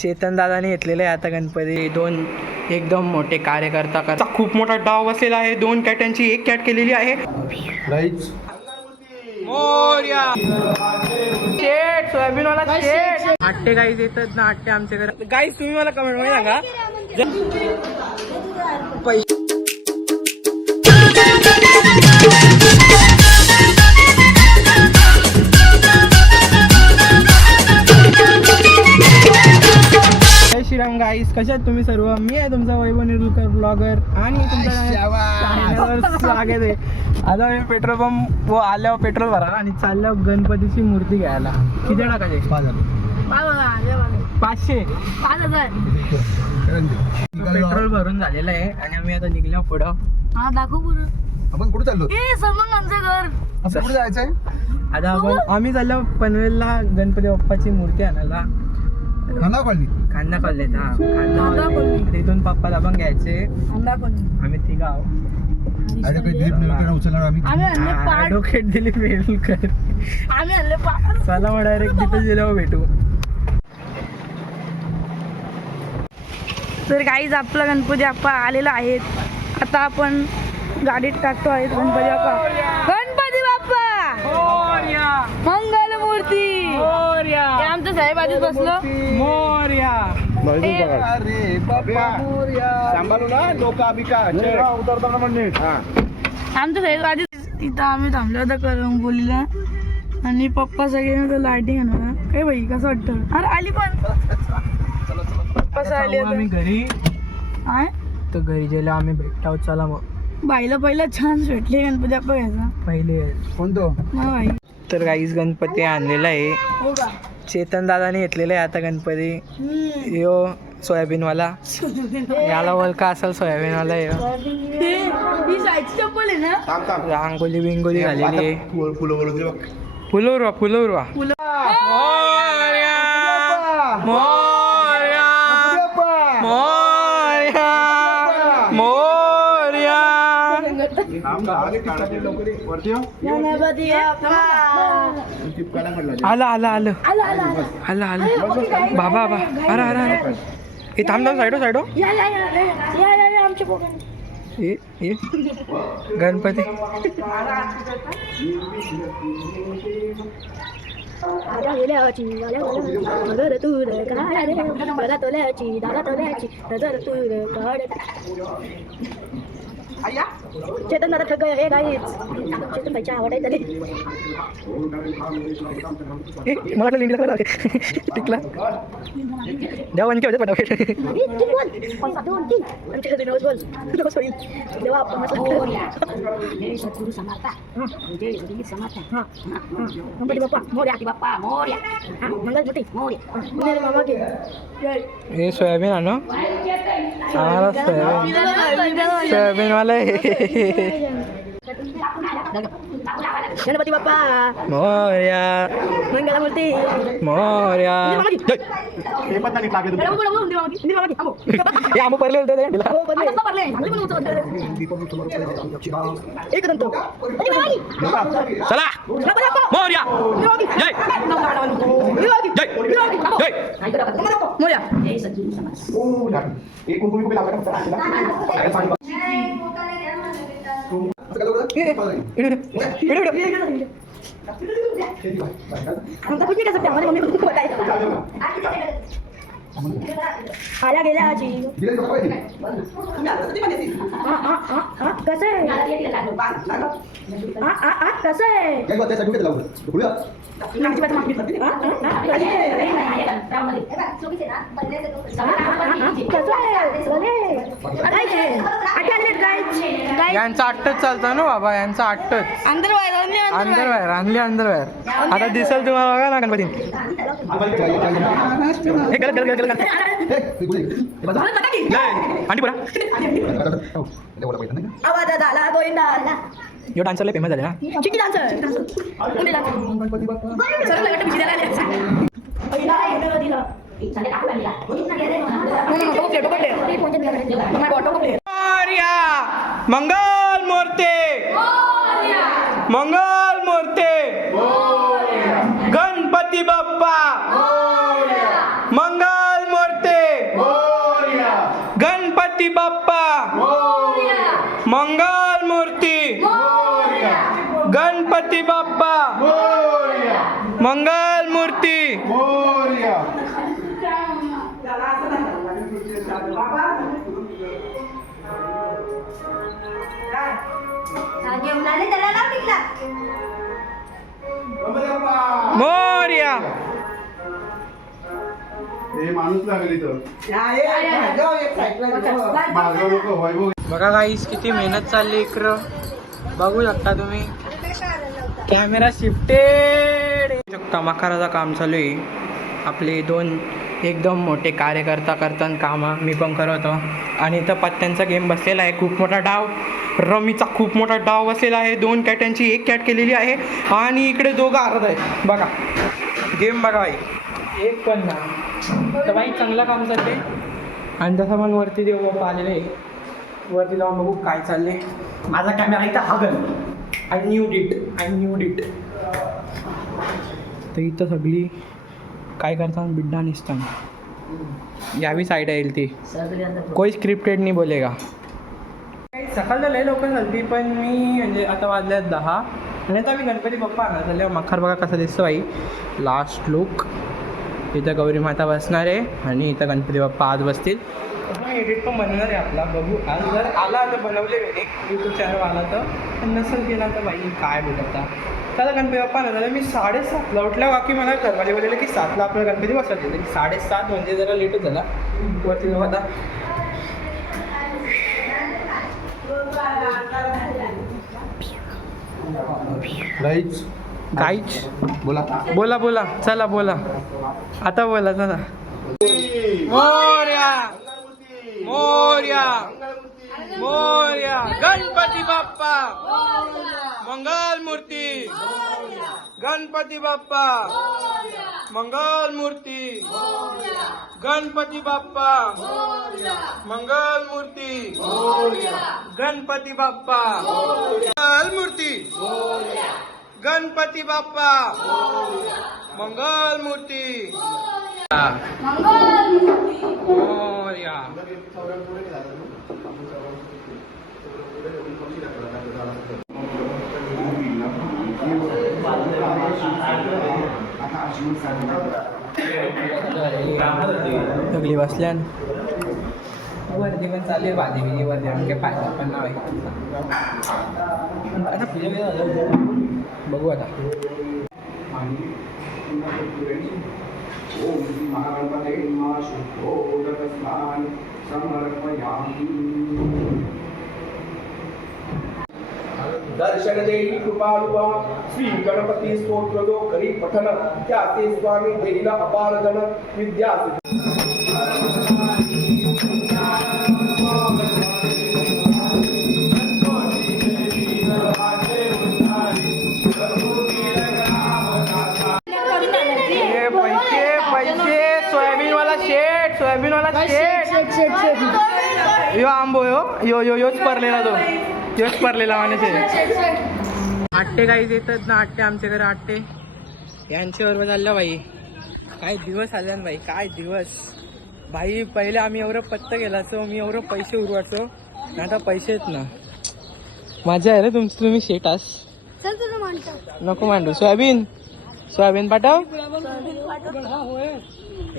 चेतन दादाने घेतलेले आहे आता गणपती. दोन एकदम मोठे कार्यकर्ता करता खूप मोठा डाव बसलेला आहे. 2 कॅटांची 1 कॅट केलेली आहे. सोयाबीनवाला आट्टे गाईज येतात ना, आट्टे आमच्या घरात. गाईज तुम्ही मला कमेंट मध्ये सांगा श्रीराम गाईस, कशात तुम्ही सर्व. मी आहे तुमचा वैभव निरुलकर ब्लॉगर आणि तुमच्या स्वागत आहे. आता मी पेट्रोल पंप आल्यावर पेट्रोल भरा आणि चालल्यावर गणपतीची मूर्ती घ्यायला. किती टाकायचे? 500. पेट्रोल भरून झालेलं आहे आणि आम्ही आता निघलो पुढं. आपण कुठे चाललो? कुठे जायचंय आता आपण? आम्ही चाललो पनवेलला गणपती बाप्पाची मूर्ती आणायला. खांदा कॉलनीत. तिथून पप्पाला पण घ्यायचे. आम्ही तिघ आहोत. ॲडव्होकेट दिलीप वेलकर. चला मग डायरेक्ट तिथे गेल्यावर भेटू. तर गाईज आपला गणपती बाप्पा आलेला आहे. आता आपण गाडीत टाकतो आहे गणपती बाप्पा. गणपती बाप्पा मंगल मूर्ती. आमचं साहेब आधीच बसलो. मोरया. अरे बाप्पा सांभाळू ना, लोक उतरताना म्हणजे. आमचं साहेब आधीच इथं आम्ही थांबलो होतो करंबोलीला आणि पप्पा सगळे लाईटिंग आणणार. काय बाई कसं वाटतं? अरे आली पण पप्पा आली. आम्ही घरी आहे तर घरी गेलो आम्ही भेटाव. चला मग. बाईला पहिला छान भेटले गणपती बाप्पा घ्यायचा पहिले कोणतो ना बाई. तर गाईस गणपती आणलेला आहे. हो का? चेतन दादाने घेतलेला आहे आता गणपती. यो सोयाबीनवाला. याला वलका असेल सोयाबीनवाला. ही साईडची चप्पल आहे ना. रांगोली बिंगोली झालेली आहे. फुलवरवा फुलवरवा. मोरया मोरया मोरया मोरया. आलं आलं आलं आलं आलं. बाबा बा. अरे अरे अरे. हे थांब थांब. साईडो साईडो. ये गणपती. चेतन दादा थक गए गाईज. चेतन भाईच्या आवडायचं मला वाटलं लिंकला टिकला द्या वनके होते पटावके. हे सोयाबीन आणो. आम्हाला सोयाबीन वाला गणपती बाप्पा मोरया मंगलमूर्ती मोरया. आम्ही पडले होते. चला मोरया. जय आल्या गेल्या कसं आहे? कसं यांचं आट्टच चालतं ना बाबा. यांचं आट्टच अंदरबाहेर आणली अंदरबाहेर. आता दिसेल तुम्हाला बघा ना गणपती. यो डान्सर लय फेमस झाले ना. मंगल मूर्ती मंगल मूर्ती गणपती बाप्पा मंगल मूर्ती. मंगल मूर्ती मोरया. मोरया. हे माणूस लागेल इथं. माझं लोक वैभव. बघा गाईस किती मेहनत चालली इकडं बघू शकता तुम्ही. कॅमेरा शिफ्टेड शकता. मकाराचं काम चालू आहे. आपले दोन एकदम मोठे कार्यकर्ता करताना कामं मी पण करतो. आणि इथं पत्त्यांचा गेम बसलेला आहे. खूप मोठा डाव रमीचा खूप मोठा डाव बसलेला आहे. 2 कॅटांची 1 कॅट केलेली आहे आणि इकडे दोघं हरत आहेत. बघा गेम बघा बाई. एक पण ना तर बाई चांगलं काम चालते. आणि तसं पण वरती देव बाप्पा आलेले आहे. वरती जाऊन बघू काय चालले. माझा कॅमेरा इथं हगल. I knew it. तर इथं सगळी काय करतात बिड्डा निसतात. यावी साईड येईल ती. कोई स्क्रिप्टेड नाही बोलेगा. सकाळचं लय लवकर झाली पण मी म्हणजे आता वाजल्यात 10 आणि आता मी गणपती बाप्पा आणणार झाले. मखर बघा कसा दिसतो बाई. Last look. इथं गौरी माता बसणार आहे आणि इथं गणपती बाप्पा आज बसतील. एडिट पण बनवणार आहे आपला. बघू आज जर आला तर बनवले मी यूट्यूब चॅनल आला तर नसेल केला तर बाई काय बोलता. त्याला गणपती बाप्पा नाही झाला. मी 7:30ला उठल्या बाकी मला घरवाले बोललेलं की 7ला आपला गणपती बसवायचे. तरी 7:30 म्हणजे जरा लेटच झाला. वरती जाऊ आता. गाईच बोला चला बोला आता बोला चला. मोरया गणपती बाप्पा मंगल मूर्ती. गणपती बाप्पा मंगल मूर्ती. गणपती बाप्पा मंगल मूर्ती. गणपती बाप्पा मंगल मूर्ती. गणपती बाप्पा मंगल मूर्ती. मोरया. सगळी बसल्यान वरती पण चालू आहे. भाजी वरती आणखी पाहिजे पण नाव आहे. आता बघू आता. दर्शन देई कृपालुवा श्री गणपती स्तोत्र जो करी पठन त्याचे स्वामी देईला अपार धन विद्या. पैसे सोयाबीनवाला शेट यो आंबो योच परलेला माणूस. आट्टे काही देतात ना. आट्टे आमच्या घरी आट्टे यांच्याबरोबर चाललं बाई. काय दिवस आले ना बाई. काय दिवस भाई. पहिले आम्ही एवढं पत्ता गेलाचो. मी एवढं पैसे उरवायचो. आता पैसे आहेत ना. मजा आहे रे तुमचं. तुम्ही शेटास नको मांडू. सोयाबीन पाठव.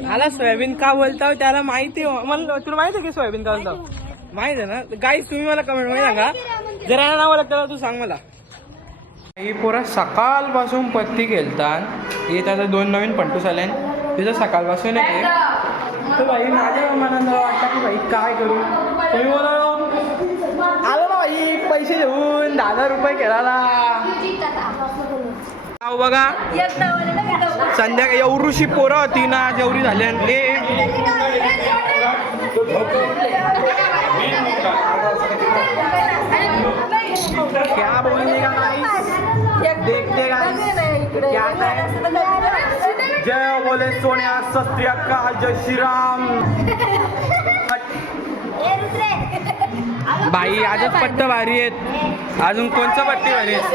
मला सोयाबीन का बोलताव त्याला माहिती. मला तुला माहिती आहे की सोयाबीन का बोलताव. माहित आहे ना गाईस. तुम्ही मला कमेंट मध्ये सांगा. जरा नाव लागतं तू सांग मला. ही पोरा सकाळपासून पत्ती खेळतात. हे त्याचा 2 नवीन पंटूस आले. तिथं सकाळपासून येते तर भाई माझ्या मनाला वाटतं की भाई काय करू. तुम्ही बोला आलो ना भाई पैसे देऊन 10,000 रुपये खेळायला. बघा संध्याकाळी एवढीशी पोरं होती ना. जेवढी झाली क्या बोलेगा देखते जय बोले सोन्या. सस्त्री अक्का. जय श्रीराम. बाई आजच पट्ट भारी आहेत. अजून कोणचं पट्टी भारी आहेत.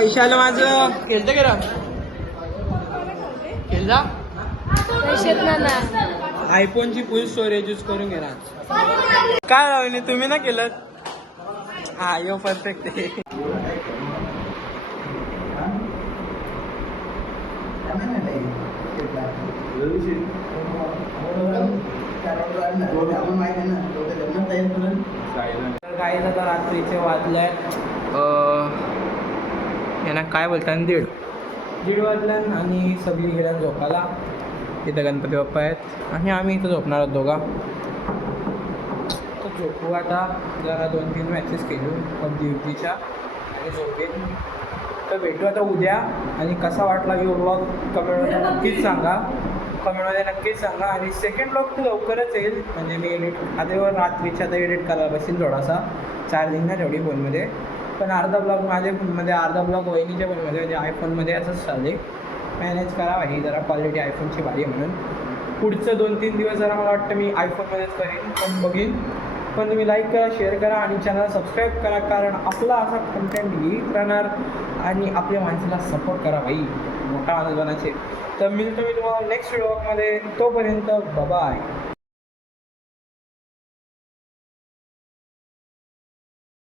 पैसे आलं माझं. केलं गेलं केला आयफोनची फुल स्टोरेज यूज करून घे ना. काय लावली तुम्ही ना केलं. हा यो परफेक्ट आहे. गाईज आता रात्रीचे वाजले यांना काय बोलतात 1:30 वाजल्यान आणि सगळी गेल्या झोपाला. इथं गणपती बाप्पा आहेत आणि आम्ही इथं झोपणार आहोत दोघा. तर झोपू आता. जरा 2-3 मॅचेस केलो पबजीच्या आणि झोपेन. तर भेटू आता उद्या. आणि कसा वाटला की व्लॉग कमेंटमध्ये नक्कीच सांगा. आणि सेकंड ब्लॉग तर लवकरच येईल. म्हणजे मी आता रात्रीच्या आता एडिट करायला बसेल. थोडासा चार्जिंग नाही तेवढी फोनमध्ये. पण अर्धा ब्लॉग माझ्या फोनमध्ये, अर्धा ब्लॉग वहिनीच्या फोनमध्ये, म्हणजे आयफोनमध्ये असंच चालेल. मॅनेज करा भाई. जरा क्वालिटी आयफोनची भारी आहे म्हणून. पुढचं 2-3 दिवस जरा मला वाटतं मी आयफोनमध्येच करेन. पण बघीन. पण तुम्ही लाईक करा, शेअर करा आणि चॅनल सबस्क्राईब करा. कारण आपला असा कंटेंट येत राहणार. आणि आपल्या माणसाला सपोर्ट करा भाई. मोठा आनंद बनायचे. तर मिळतो मी तुम्हाला नेक्स्ट व्लॉगमध्ये. तोपर्यंत बाय.